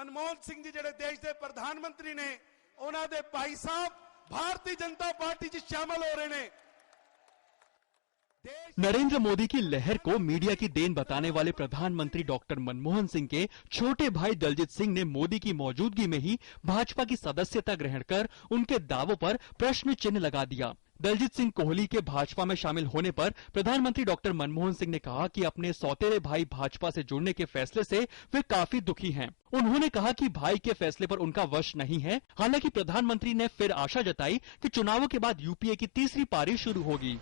मनमोहन सिंह जी ਜਿਹੜੇ देश के प्रधानमंत्री ने उन्होंने भाई साहब भारतीय जनता पार्टी च शामिल हो रहे ने। नरेंद्र मोदी की लहर को मीडिया की देन बताने वाले प्रधानमंत्री डॉक्टर मनमोहन सिंह के छोटे भाई दलजीत सिंह ने मोदी की मौजूदगी में ही भाजपा की सदस्यता ग्रहण कर उनके दावों पर प्रश्न चिन्ह लगा दिया। दलजीत सिंह कोहली के भाजपा में शामिल होने पर प्रधानमंत्री डॉक्टर मनमोहन सिंह ने कहा कि अपने सौतेले भाई भाजपा से जुड़ने के फैसले से वे काफी दुखी हैं। उन्होंने कहा कि भाई के फैसले पर उनका वश नहीं है। हालांकि प्रधानमंत्री ने फिर आशा जताई कि चुनावों के बाद यूपीए की तीसरी पारी शुरू होगी।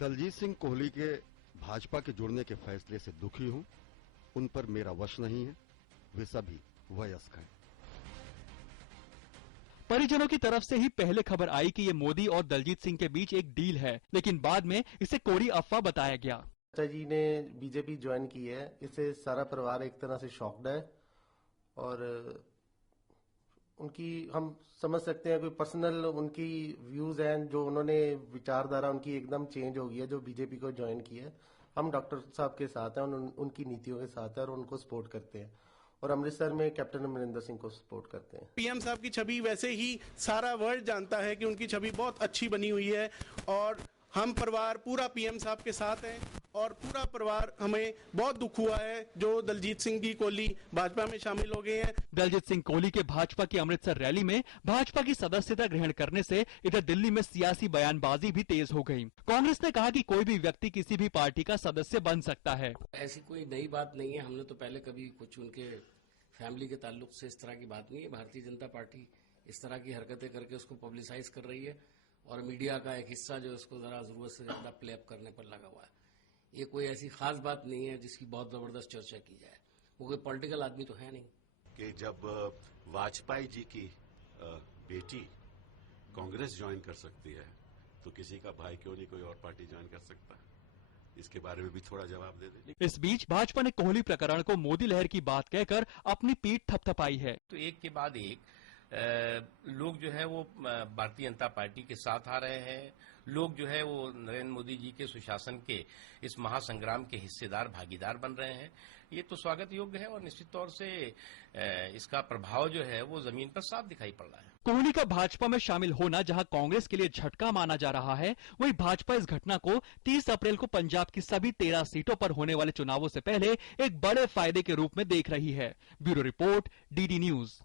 दलजीत सिंह कोहली के भाजपा के जुड़ने के फैसले से दुखी हूं। उन पर मेरा वश नहीं है। वे सभी वयस्क हैं। परिजनों की तरफ से ही पहले खबर आई कि ये मोदी और दलजीत सिंह के बीच एक डील है, लेकिन बाद में इसे कोरी अफवाह बताया गया। चाचा जी ने बीजेपी ज्वाइन की है, इससे सारा परिवार एक तरह से शॉक्ड है और उनकी हम समझ सकते हैं कोई पर्सनल उनकी व्यूज हैं, जो उन्होंने विचारधारा उनकी एकदम चेंज हो गई है जो बीजेपी को ज्वाइन की है। हम डॉक्टर साहब के साथ हैं, उनकी नीतियों के साथ है और उनको सपोर्ट करते हैं और अमृतसर में कैप्टन अमरिंदर सिंह को सपोर्ट करते हैं। पीएम साहब की छवि वैसे ही सारा वर्ल्ड जानता है कि उनकी छवि बहुत अच्छी बनी हुई है और हम परिवार पूरा पीएम साहब के साथ हैं और पूरा परिवार हमें बहुत दुख हुआ है जो दलजीत सिंह जी कोहली भाजपा में शामिल हो गए हैं। दलजीत सिंह कोहली के भाजपा की अमृतसर रैली में भाजपा की सदस्यता ग्रहण करने से इधर दिल्ली में सियासी बयानबाजी भी तेज हो गई। कांग्रेस ने कहा कि कोई भी व्यक्ति किसी भी पार्टी का सदस्य बन सकता है। ऐसी कोई नई बात नहीं है, हमने तो पहले कभी कुछ उनके फैमिली के ताल्लुक से इस तरह की बात नहीं है। भारतीय जनता पार्टी इस तरह की हरकतें करके उसको पब्लिसाइज कर रही है और मीडिया का एक हिस्सा जो इसको जरा जरूरत से ज्यादा प्ले अप करने पर लगा हुआ है। ये कोई ऐसी खास बात नहीं है जिसकी बहुत जबरदस्त चर्चा की जाए। वो कोई पॉलिटिकल आदमी तो है नहीं कि जब वाजपेयी जी की बेटी कांग्रेस ज्वाइन कर सकती है तो किसी का भाई क्यों नहीं कोई और पार्टी ज्वाइन कर सकता है। इसके बारे में भी थोड़ा जवाब दे दें। इस बीच भाजपा ने कोहली प्रकरण को मोदी लहर की बात कहकर अपनी पीठ थपथपाई है। तो एक के बाद एक लोग जो है वो भारतीय जनता पार्टी के साथ आ रहे हैं। लोग जो है वो नरेंद्र मोदी जी के सुशासन के इस महासंग्राम के हिस्सेदार भागीदार बन रहे हैं। ये तो स्वागत योग्य है और निश्चित तौर से इसका प्रभाव जो है वो जमीन पर साफ दिखाई पड़ रहा है। कोहली का भाजपा में शामिल होना जहां कांग्रेस के लिए झटका माना जा रहा है, वहीं भाजपा इस घटना को 30 अप्रैल को पंजाब की सभी 13 सीटों पर होने वाले चुनावों से पहले एक बड़े फायदे के रूप में देख रही है। Bureau report, DD news.